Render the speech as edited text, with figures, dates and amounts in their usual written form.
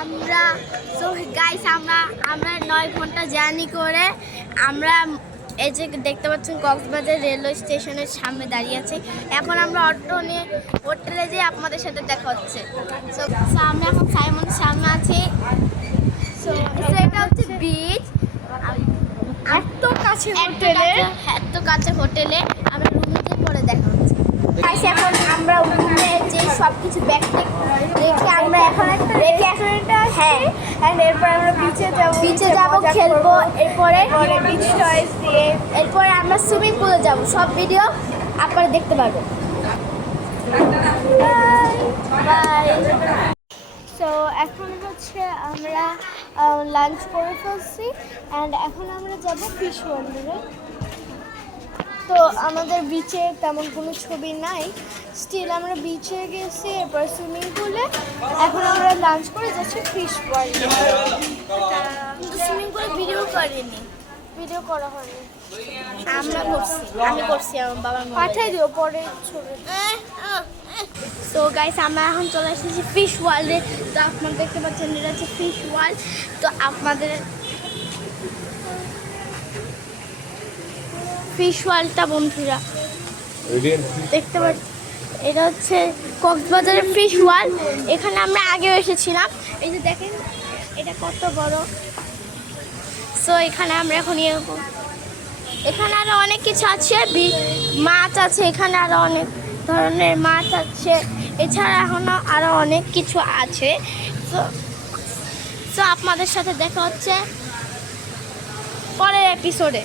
আমরা so guys আমরা 9 ঘন্টা জার্নি করে আমরা এই যে দেখতে পাচ্ছেন কক্সবাজার রেলওয়ে স্টেশনের সামনে দাঁড়িয়ে আছি। এখন আমরা অটো নিয়ে হোটেলে যেয়ে আপনাদের সাথে দেখা হচ্ছে। সো আমরা এখন সাইমনের সামনে আছি। সো এটা হচ্ছে বিচ, এত কাছে হোটেলে আমরা রুমে গিয়ে পরে দেখা হচ্ছে। এখন আমরা রুমে যে সব কিছু ব্যাগ রেখে আমরা এখন একটা এরপর আমরা বিচে যাবো খেলবো, এরপরে বিচ টয়েস দিয়ে এরপরে আমরা সুইমিং পুলে যাব। সব ভিডিও আপনারা দেখতে পারবেন। বাই। সো এখন হচ্ছে আমরা লাঞ্চ করে ফেলছি অ্যান্ড এখন আমরা যাব ফিশ ওয়ার্ল্ডে। তো আমাদের বিচে তেমন কোনো ছবি নাই, স্টিল আমরা বিচে গেছি, এরপর সুইমিং পুলে। এখন আমরা লাঞ্চ করে যাচ্ছি ফিশ ওয়ার্ল্ডে। কিন্তু সুইমিং পুলে ভিডিও করা হয়নি। আমি করছি আমার বাবার পাঠাই দিও পরে ছবি। সো গাইস আমরা এখন চলে এসেছি ফিশ ওয়ার্ল্ডে। তো আপনারা দেখতে পাচ্ছেন এটা হচ্ছে ফিশ ওয়ার্ল্ড। তো আপনাদের ফিশ ওয়ার্ল্ডটা বন্ধুরা দেখতে পাচ্ছি, এটা হচ্ছে কক্সবাজারের ফিশ ওয়ার্ল্ড। এখানে আমরা আগেও এসেছিলাম। এই যে দেখেন এটা কত বড়। সো এখানে আমরা এখন এখানে আরো অনেক কিছু আছে, মাছ আছে, এখানে আরো অনেক ধরনের মাছ আছে, এছাড়া এখনো আরো অনেক কিছু আছে। সো আপনাদের সাথে দেখা হচ্ছে পরের এপিসোডে।